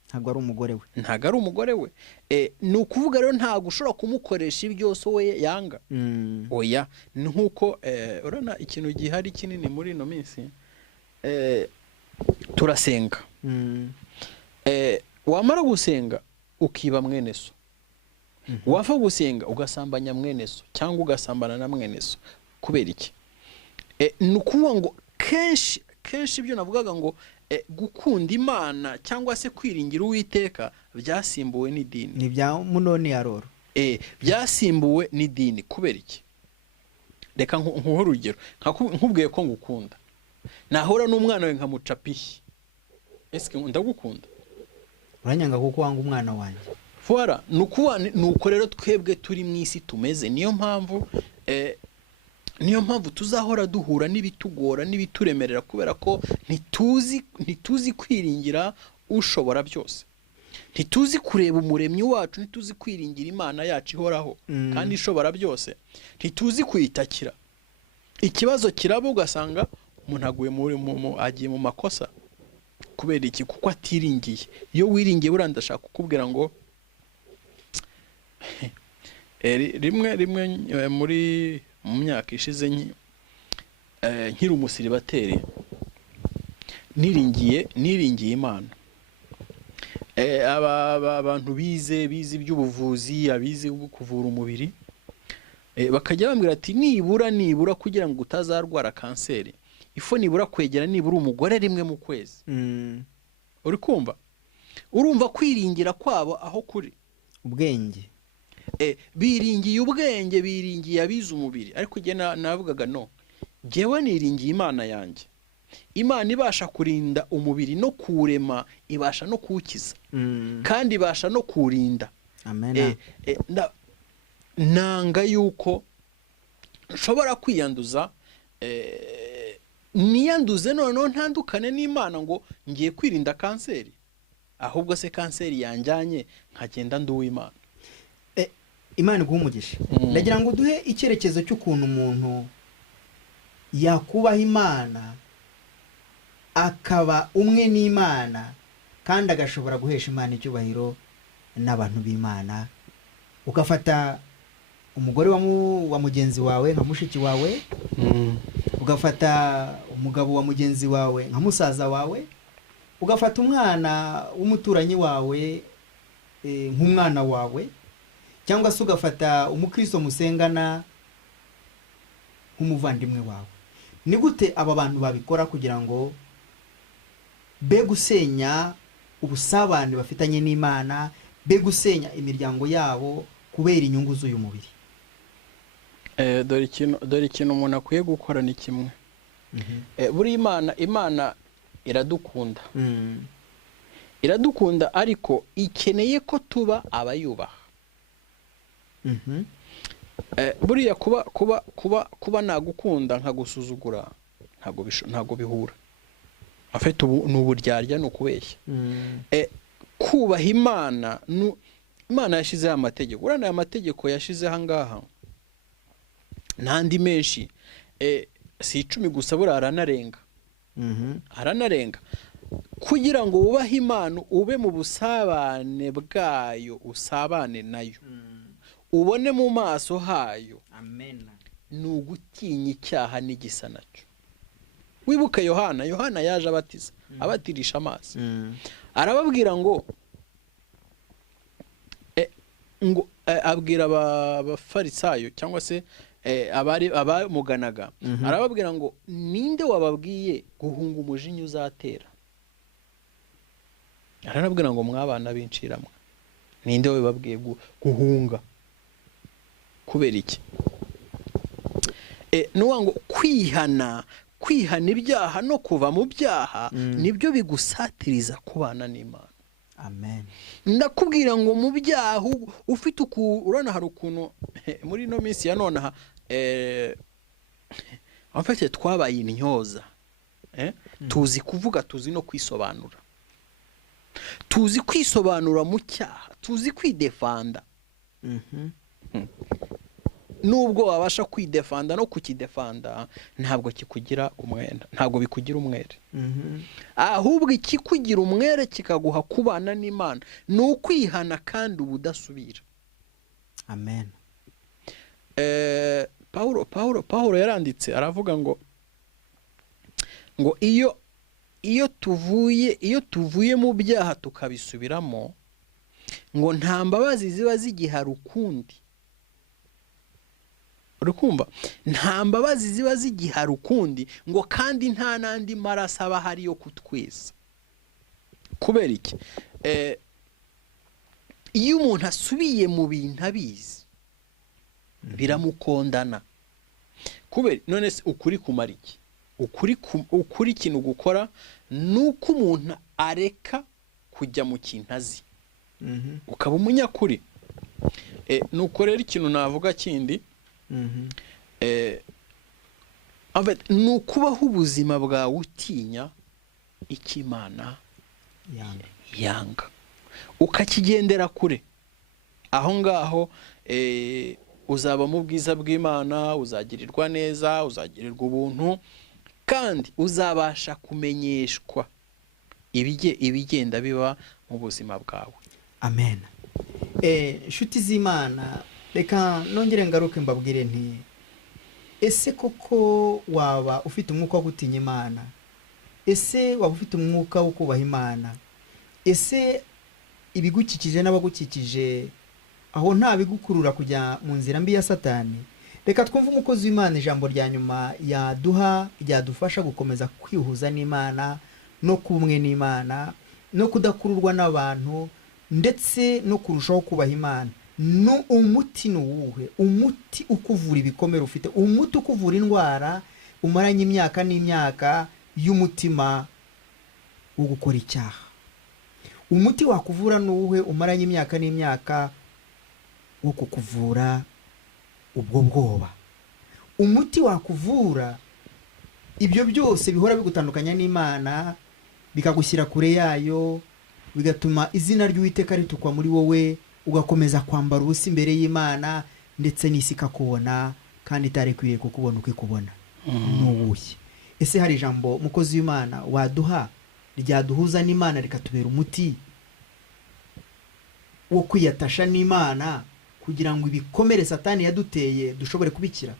ntabwo ari umugore we. Ni ukuvuga rero ntabwo ushobora kumukoresha ibyo we yanga. Oya, ni nk'uko urabona ikintu gihari kinini muri ino minsi, turasenga, wamara gusenga ukiba mwene so, wapfa gusenga ugasambanya mwene so cyangwa ugasambana na mwene so. Kubera iki? Ni ukuvuga ngo kenshi ibyo navugaga ngo gukunda Imana cyangwa se kwiringira Uwiteka byasimbuwe n'idini. Ni bya Munoni Aroro. byasimbuwe n'idini. Kubera iki? Reka nkuhe urugero. Nkubwiye ko ngukunda, nahora n'umwana we nkamucapiye, ese ndagukunda? uranyanga kuko wanga umwana wanjye. Fuara nuko rero twebwe turi mu isi tumeze. Niyo mpamvu tuzahora duhura n'ibitugora n'ibituremerera, kubera ko ntituzi kwiringira ushobora byose, ntituzi kureba umuremyi wacu, ntituzi kwiringira Imana yacu ihoraho kandi ishobora byose, ntituzi kuyitakira. Ikibazo kiraba ugasanga umuntu agiye mu makosa. Kubera iki? Kuko atiringiye. Iyo wiringiye buranda ndashaka kukubwira ngo rimwe mu myaka ishize nkiri umusiribateri, niringiye Imana. Abantu bize iby'ubuvuzi, abize kuvura umubiri, bakajya bambwira ati nibura kugira ngo utazarwara kanseri, ifu nibura kwegera nibura umugore rimwe mu kwezi. Uri kumva? Urumva kwiringira kwabo aho kuri ubwenge. Biringiye ubwenge, biringiye abize umubiri. Ariko je navugaga no, jewe niringiye Imana yanjye. Imana ibasha kurinda umubiri no kuwurema, ibasha no kuwukiza, kandi ibasha no kurinda. Amen. Nanga yuko nshobora kwiyanduza, niyanduze noneho ntandukane n'Imana ngo ngiye kwirinda kanseri, ahubwo se kanseri yanjyanye nkagenda nduw'Imana. Imana iguha umugisha. Ndagira ngo duhe icyerekezo cy'ukuntu umuntu yakubaha Imana akaba umwe n'Imana kandi agashobora guhesha Imana icyubahiro n'abantu b'Imana. Ugafata umugore wa mugenzi wawe nka mushiki wawe, ugafata umugabo wa mugenzi wawe nka musaza wawe, ugafata umwana w'umuturanyi wawe nk'umwana wawe, cyangwa se ugafata umukristo musengana nk'umuvandimwe wawe. Ni gute aba bantu babikora kugira ngo be gusenya ubusabane bafitanye n'Imana, be gusenya imiryango yabo kubera inyungu z'uyu mubiri? Dore ikintu umuntu akwiye gukora ni kimwe. Buri Imana iradukunda. Iradukunda, ariko ikeneye ko tuba abayubaha. Buriya kuba nagukunda nkagusuzugura ntago bihura. Afite n'uburyarya no kubeshya. Kubaha Imana, Imana yashizeho amategeko. Urana aya mategeko yashizeho ngaha n'andi menshi, si 10 gusa, buriya aranarenga. Kugira ngo wubahe Imana, ube mu busabane bwayo, usabane nayo, ubone mu maso hayo. Amen. Ni ugutinya icyaha n'igisa nacyo. Wibuke Yohana yaje abatirisha amazi. Arababwira ngo abwira abafarisayo cyangwa se abamuganaga, arababwira ngo ninde wababwiye guhunga umujinya uzatera? Arababwira ngo mwabana b'inciramwe, ninde wababwiye guhunga? Kubera iki? Nuwango kwihana ibyaha no kuva mu byaha nibyo bigusatiriza kubana n'Imana. Amen. Ndakubwira ngo mu byaha ufite urana hari ukuntu muri no minsi ya none afite twabaye intyoza, tuzi kuvuga, tuzi no kwisobanura, tuzi kwisobanura mu cyaha, tuzi kwidefanda. Nubwo wabasha kwidefanda no kukidefanda, ntabwo kikugira umwenda, ntabwo bikugira umwere. Ahubwo ikikugira umwere kikaguha kubana n'Imana ni ukwihana kandi ubudasubira. Amen. Paulo yaranditse aravuga ngo iyo tuvuye mu byaha tukabisubiramo, ngo nta mbabazi ziba zigihari ukundi. Urukumva? Nta mbabazi ziba zigihari ukundi, ngo kandi nta nandi maraso aba hari yo kutweza. Kubera iki? iyo umuntu asubiye mu bintu abizi biramukondana. Kubera none se ukuri kumara iki? Ukuri ikintu gukora nuko umuntu areka kujya mu kintu azi ukaba umunyakuri. Nuko rero ikintu navuga kindi ni ukubaho ubuzima bwawe utinya icyo Imana yanga ukakigendera kure. Aho ngaho uzaba mu bwiza bw'Imana, uzagirirwa neza, uzagirirwa ubuntu, kandi uzabasha kumenyeshwa ibigenda biba mu buzima bwawe. Amen. Inshuti z'Imana, reka nongere ngaruke mbabwire nti ese koko waba ufite umwuka wo gutinya Imana? Ese waba ufite umwuka wo kubaha Imana? Ese ibigukikije n'abagukikije aho nta bigukurura kujya mu nzira mbi ya Satani? Reka twumve umukozi w'Imana ijambo rya nyuma yaduha ryadufasha gukomeza kwihuza n'Imana no kumwe n'Imana no kudakururwa n'abantu ndetse no kurushaho kubaha Imana. No umuti nuwuhe? Umuti ukuvura ibikomere ufite, umuti ukuvura indwara umaranye imyaka n'imyaka y'umutima wo gukora icyaha. Umuti wakuvura nuwuhe umaranye imyaka n'imyaka wo kukuvura ubwo bwoba? Umuti wakuvura ibyo byose bihora bigutandukanya n'Imana, bikagushyira kure yayo, bigatuma izina ry'Uwiteka ritukwa muri wowe, ugakomeza kwambara ubusa imbere y'Imana, ndetse n'isi ikakubona kandi itarekwiye kukubona uko ikubona. N'uwuhe? Ese hari ijambo mukozi w'Imana waduha ryaduhuza n'Imana rikatubera umuti wo kwiyatasha n'Imana kugira ngo ibikomere Satani yaduteye dushobore kubikira?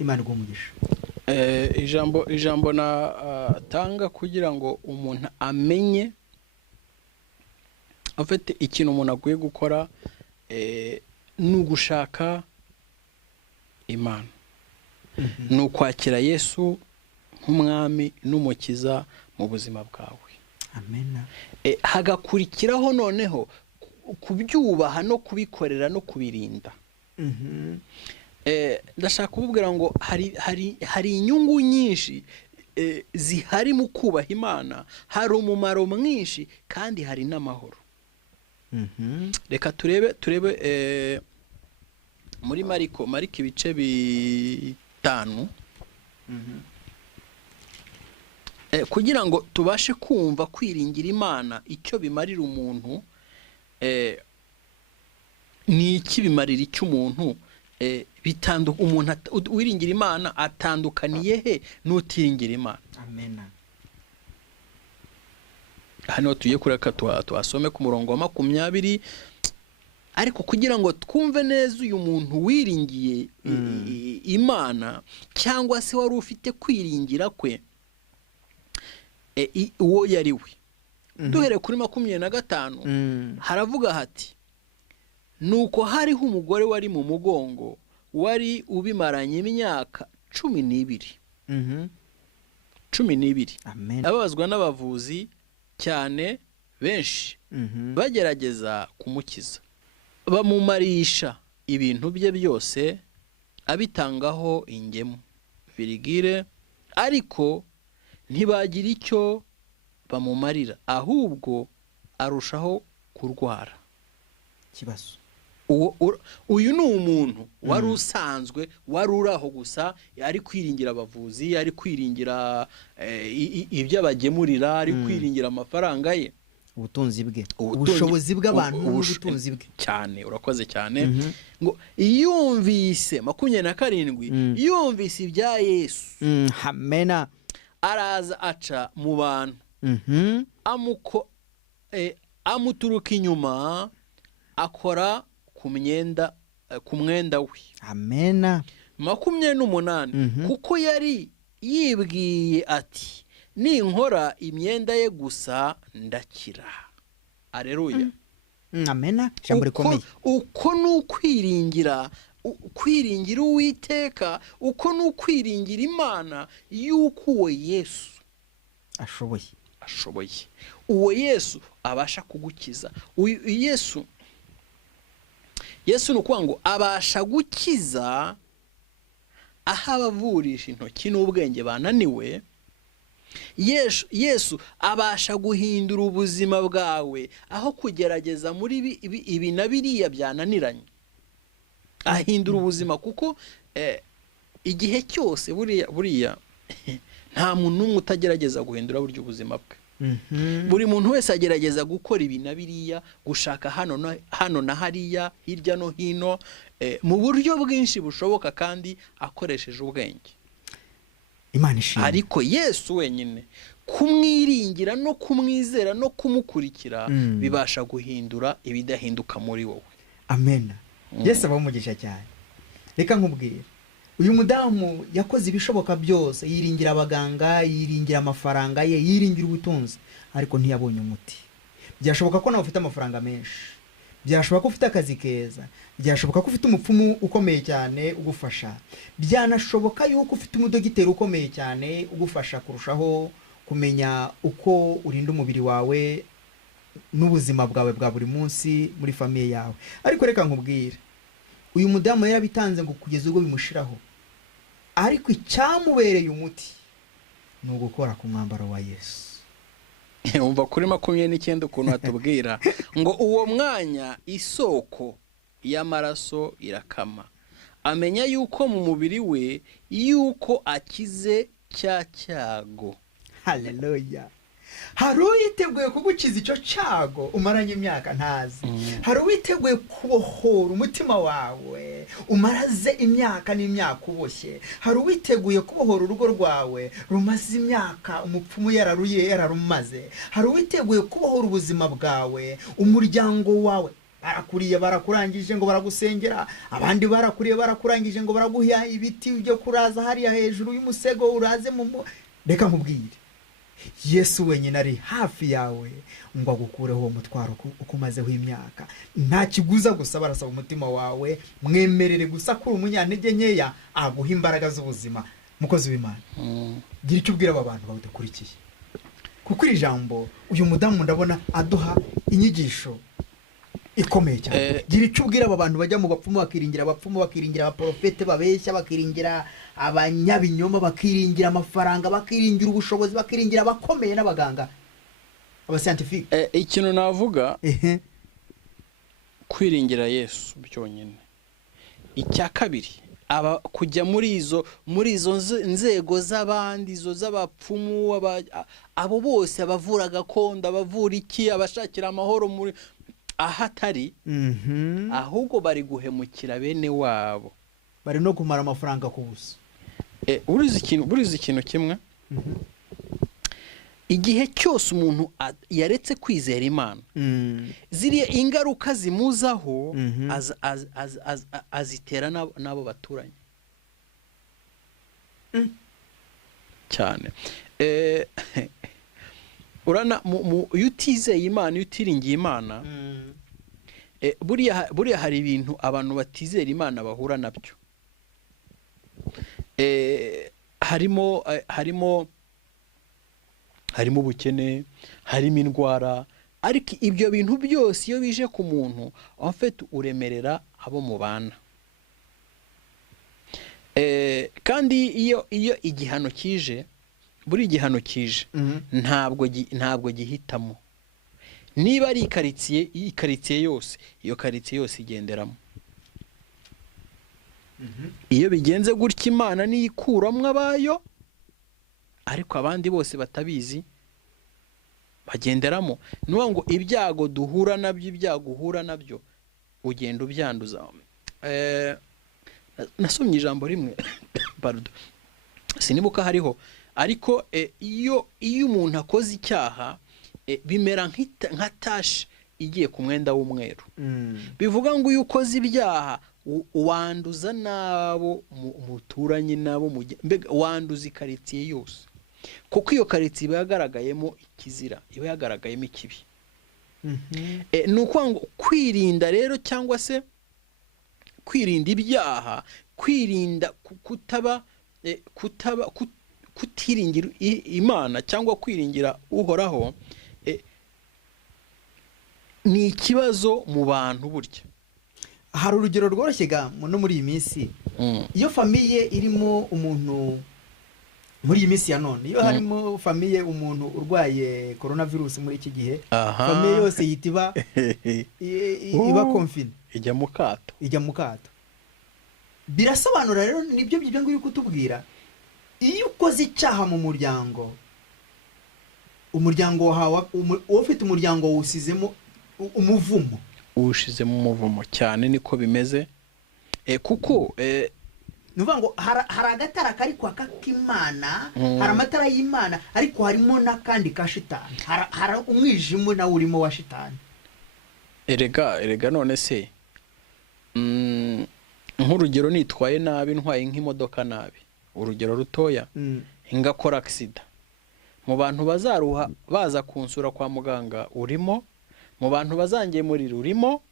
Imana iguhe umugisha. Ijambo natanga kugira ngo umuntu amenye afite ikintu umuntu aguye gukora ni ugushaka Imana, ni ukwakira Yesu nk'umwami n'umukiza mu buzima bwawe. Amen. Hagakurikiraho noneho kubyubaha no kubikorera no kubirinda. Ndashaka kububwira ngo hari inyungu nyinshi zihari mu kubaha Imana, hari umumaro mwinshi kandi hari n'amahoro. Reka turebe muri Mariko ibice 5 kugira ngo tubashe kumva kwiringira Imana icyo bimarira umuntu. Ni iki bimarira icyo umuntu? Umuntu wiringira Imana atandukaniye he n'utiringira Imana? Amen. Hano tugiye kureka tuhasome ku murongo wa 20, ariko kugira ngo twumve neza uyu muntu wiringiye Imana cyangwa se wari ufite kwiringira kwe uwo yari we. Duhere kuri 25 haravuga hati, nuko hariho umugore wari mu mugongo wari ubimaranye imyaka 12. 12. Amen. Ababazwa n'abavuzi cyane benshi bagerageza kumukiza, bamumarisha ibintu bye byose abitangaho ingemu virigire, ariko ntibagira icyo bamumarira, ahubwo arushaho kurwara. Kibazo. Uyu ni umuntu wari usanzwe, wari uraho gusa, ari kwiringira abavuzi, ari kwiringira ibyo abagemurira, ari kwiringira amafaranga ye, ubutunzi bwe, ubushobozi bw'abantu n'ubutunzi bwe. Cyane, urakoze cyane. Ngo yumvise 27, yumvise ibya Yesu. Amen. Araza aca mu bantu, amuturuka inyuma, akora ku mwenda we. Amen. 28, kuko yari yibwiye ati, ninkora imyenda ye gusa ndakira. Aleluya. Amen. Jambo rikomeye. Uko n'ukwiringira Uwiteka, uko n'ukwiringira Imana yuko uwo Yesu ashoboye, uwo Yesu abasha kugukiza. Yesu Yesu ni ukuvuga ngo abasha gukiza aho abavurisha intoki n'ubwenge bananiwe. Yesu abasha guhindura ubuzima bwawe aho kugerageza muri ibi na biriya byananiranye, ahindura ubuzima. Kuko igihe cyose buriya nta muntu n'umwe utagerageza guhindura buryo ubuzima bwe. Buri muntu wese agerageza gukora ibi na biriya, gushaka hano na hariya, hirya no hino, mu buryo bwinshi bushoboka kandi akoresheje ubwenge. Imana ishimwe. Ariko Yesu wenyine, kumwiringira no kumwizera no kumukurikira bibasha guhindura ibidahinduka muri wowe. Amen. Yesu abamugisha cyane. Reka nkubwire, uyu mudamu yakoze ibishoboka byose, yiringira abaganga, yiringira amafaranga ye, yiringira ubutunzi, ariko ntiyabonye umuti. Byashoboka ko nawe ufite amafaranga menshi, byashoboka ko ufite akazi keza, byashoboka ko ufite umupfumu ukomeye cyane ugufasha, byanashoboka yuko ufite umudogiteri ukomeye cyane ugufasha kurushaho kumenya uko urinda umubiri wawe n'ubuzima bwawe bwa buri munsi muri famiye yawe. Ariko reka nkubwire, uyu mudamu yarabitanze ngo kugeza ubwo bimushiraho, ariko icyamubereye umuti ni ugukora ku mwambaro wa Yesu. Umva kuri 29 ukuntu atubwira ngo uwo mwanya isoko y'amaraso irakama, amenya yuko mu mubiri we yuko akize cya cyago. Haleluya. Hari uwiteguye kugukiza icyo cyago umaranye imyaka ntazi. Hari uwiteguye kubohora umutima wawe umaraze imyaka n'imyaka uboshye. Hari uwiteguye kubohora urugo rwawe rumaze imyaka umupfumu yararumaze. Hari uwiteguye kubohora ubuzima bwawe, umuryango wawe. Barakuriye barakurangije ngo baragusengera, abandi barakuriye barakurangije ngo baraguha ibiti byo kuraza hariya hejuru y'umusego uraze mu. Reka nkubwire, Yesu wenyine ari hafi yawe ngo agukureho uwo mutwaro ukumazeho imyaka. Nta kiguza gusa, barasaba umutima wawe, mwemerere gusa kuri umunyantege nkeya aguha imbaraga z'ubuzima. Mukozi w'Imana, gira icyo ubwira aba bantu bawudakurikiye, kuko iri jambo uyu mudamu ndabona aduha inyigisho ikomeye cyane. Gira icyo ubwira aba bantu bajya mu bapfumu, bakiringira abapfumu, bakiringira abaprofete babeshya, bakiringira abanyabinyoma, bakiringira amafaranga, bakiringira ubushobozi, bakiringira abakomeye n'abaganga, abascientifique. Ikintu navuga, kwiringira Yesu byonyine. Icya kabiri, kujya muri izo nzego z'abandi, izo z'abapfumu, abo bose abavura gakondo, abavura iki, abashakira amahoro muri ahatari, ahubwo bari guhemukira bene wabo, bari no kumara amafaranga ku busa. Burizi ikintu kimwe, igihe cyose umuntu yaretse kwizera Imana, ziriya ingaruka zimuzaho azitera n'abo baturanye cyane. Urana iyo utizeye Imana, iyo utiringiye Imana, buriya hari ibintu abantu batizera Imana bahura nabyo. Harimo ubukene, harimo indwara, ariko ibyo bintu byose iyo bije ku muntu en fait uremerera abo mubana. Kandi iyo igihano kije, buri igihano kije ntabwo gihitamo. Niba ari ikaritsiye yose, iyo karitsiye yose igenderamo. Iyo bigenze gutya, Imana niyikuramwe abayo, ariko abandi bose batabizi bagenderamo. Nuvuga ngo ibyago duhura nabyo, ibyago uhura nabyo ugenda ubyanduza. Nasomye ijambo rimwe pardon, sinibuka hariho, ariko iyo umuntu akoze icyaha, bimera nka tashi igiye ku mwenda w'umweru. Bivuga ngo iyo ukoze ibyaha wanduza nabo muturanye nabo, mbega wanduza ikaritsiye yose, kuko iyo karitsiye iba yagaragayemo ikizira, iba yagaragayemo ikibi. Ni ukuvuga ngo kwirinda rero, cyangwa se kwirinda ibyaha, kwirinda kutiringira Imana cyangwa kwiringira uhoraho, ni ikibazo mu bantu burya. hari urugero rworoshye ga no muri iyi minsi. Iyo famiye irimo umuntu muri iyi minsi ya none, iyo harimo famiye umuntu urwaye coronavirus muri iki gihe, famiye yose yitiba iba confine, ijya mu kato. Birasobanura rero nibyo byo ngo kutubwira, iyo ukoze icyaha mu muryango, umuryango wawe ufite umuryango wusizemo umuvumo, uwushizemo umuvumo cyane, niko bimeze. Kuko nuvuga ngo hari agatara kari kwaka k'Imana, hari amatara y'Imana, ariko harimo n'akandi ka shitani, hari umwijimo nawe urimo wa shitani. Erega none se nk'urugero nitwaye nabi, ntwaye nk'imodoka nabi, urugero rutoya, ngakora accident, mu bantu bazaruha baza kunsura kwa muganga urimo, mu bantu bazangemurira urimo,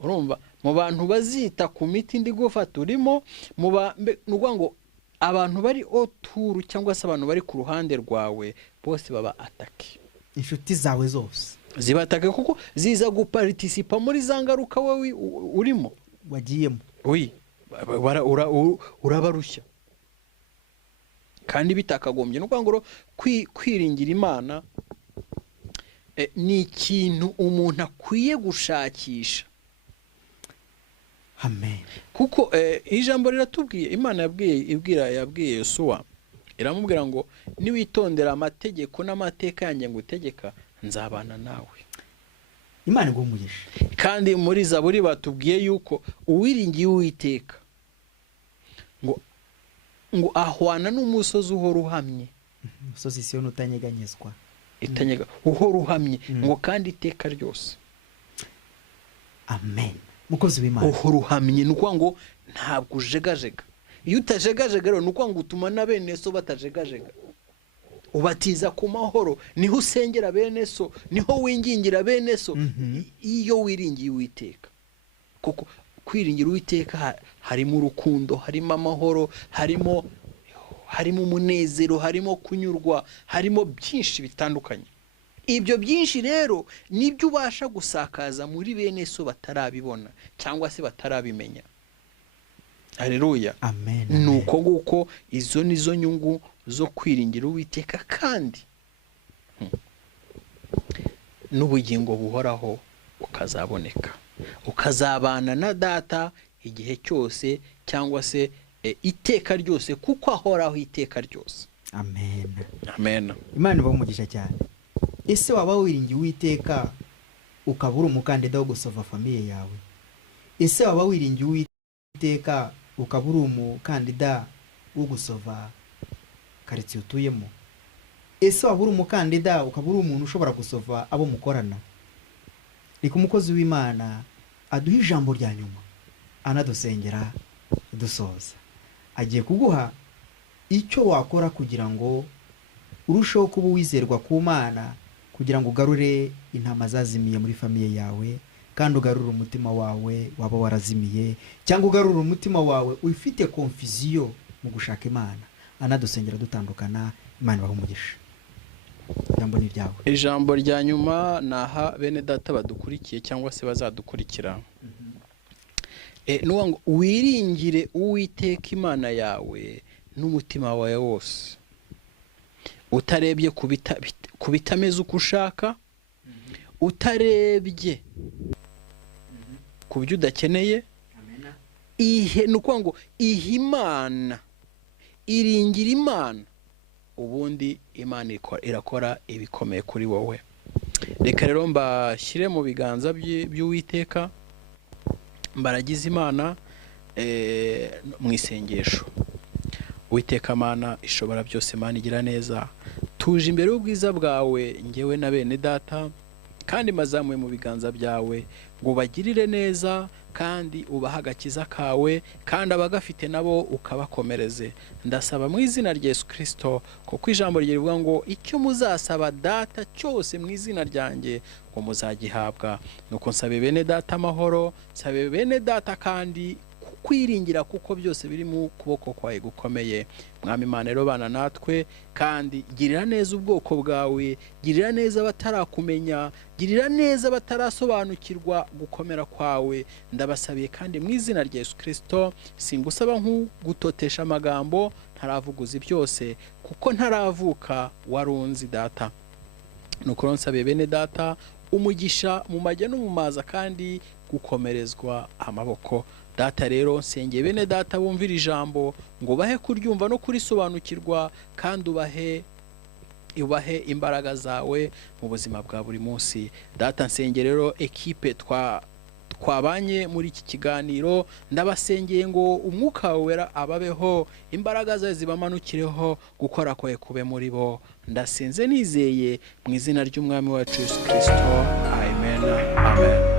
urumva, mu bantu bazita ku miti ndi gufata urimo, nuvuga ngo abantu bari autour cyangwa se abantu bari ku ruhande rwawe bose baba atake. Inshuti zawe zose zibatake kuko ziza guparticipa muri zangaruka wowe urimo wagiyemo. Urabarushya kandi bitakagombye. Nuvuga ngo kwiringira Imana ni ikintu umuntu akwiye gushakisha. Amen. Kuko ijambo riratubwiye, Imana yabwiye Yosuwa, iramubwira ngo niwitondera amategeko n'amateka yanjye ngutegeka, nzabana nawe. Imana igumugisha. Kandi muri Zaburi batubwiye yuko uwiringiye Uwiteka ngo ahwana n'umusozi uhora uhamye. Umusozi Siyoni utanyeganyezwa. Uhora uhamye ngo kandi iteka ryose. Amen. Mukozi w'Imana. Uhora uhamye, nuko ngo ntabwo ujegajega. Iyo utajegajega rero nuko ngo utuma na bene so batajegajega. Ubatiza ku mahoro, niho usengera bene so, niho wingingira bene so. Iyo wiringiye Uwiteka, kuko kwiringira Uwiteka harimo urukundo, harimo amahoro, harimo umunezero, harimo kunyurwa, harimo byinshi bitandukanye. Ibyo byinshi rero nibyo ubasha gusakaza muri bene so batarabibona cyangwa se batarabimenya. Haleluya. Amen. Nuko guko izo nizo nyungu zo kwiringira Uwiteka, kandi n'ubugingo buhoraho ukazaboneka, ukazabana na Data igihe cyose, cyangwa se iteka ryose, kuko ahoraho iteka ryose. Amen. Amen. Imana ibumugisha cyane. Ese waba wiringiye Uwiteka ukabura umukandida wo gusova famiye yawe? Ese waba wiringiye Uwiteka ukabura umukandida wo gusova karitsiye utuyemo? Ese wabura umukandida ukabura umuntu ushobora gusova abo mukorana? Reka umukozi w'Imana aduha ijambo rya nyuma, anadusengera dusoza. Agiye kuguha icyo wakora kugira ngo urusheho kuba wizerwa ku Mana, kugira ngo ugarure intama zazimiye muri famiye yawe, kandi ugarure umutima wawe waba warazimiye, cyangwa ugarure umutima wawe ufite confusion mu gushaka Imana. Anadusengera dutandukana. Imana bahumugisha. Ijambo ni ryawe. Ijambo rya nyuma naha bene Data badukurikiye cyangwa se bazadukurikira. Nuwa ngo wiringire Uwiteka Imana yawe n'umutima wawe wose, utarebye kubitameze uko ushaka, utarebye ku byo udakeneye. Nuko ngo Imana, iringira Imana, ubundi Imana irakora ibikomeye kuri wowe. Reka rero mbashyire mu biganza by'Uwiteka, mbaragize Imana mu isengesho. Uwiteka Mana ishobora byose, Mana igira neza, tuje imbere y'ubwiza bwawe ngewe na bene Data, kandi mazamuye mu biganza byawe ngo bagirire neza, kandi ubaha agakiza kawe, kandi abagafite nabo ukabakomereze. Ndasaba mu izina rya Yesu Kristo, kuko ijambo rye rivuga ngo icyo muzasaba Data cyose mu izina ryanjye ngo muzagihabwa. Nuko nsabe bene Data amahoro, nsabe bene Data kandi kukwiringira kuko byose biri mu kuboko kwawe gukomeye. Mwami Imana rero bana natwe, kandi girira neza ubwoko bwawe, girira neza abatarakumenya, girira neza batarasobanukirwa gukomera kwawe. Ndabasabiye kandi mu izina rya Yesu Kristo, singusaba nk'ugutotesha amagambo, ntaravuguza byose kuko ntaravuka warunzi data. Nuko nsabiye bene data umugisha mu majya no mu maza, kandi gukomerezwa amaboko. Data rero nsengeye bene data bumvira ijambo ngo bahe kuryumva no kurisobanukirwa, kandi ubahe imbaraga zawe mu buzima bwa buri munsi. Data nsengeye rero ekipe twabanye muri iki kiganiro, ndabasengeye ngo umwuka wawe wera ababeho, imbaraga zawe zibamanukireho, gukora kwawe kube muri bo. Ndasenze nizeye mu izina ry'umwami wacu Yesu Kristo, amen, amen.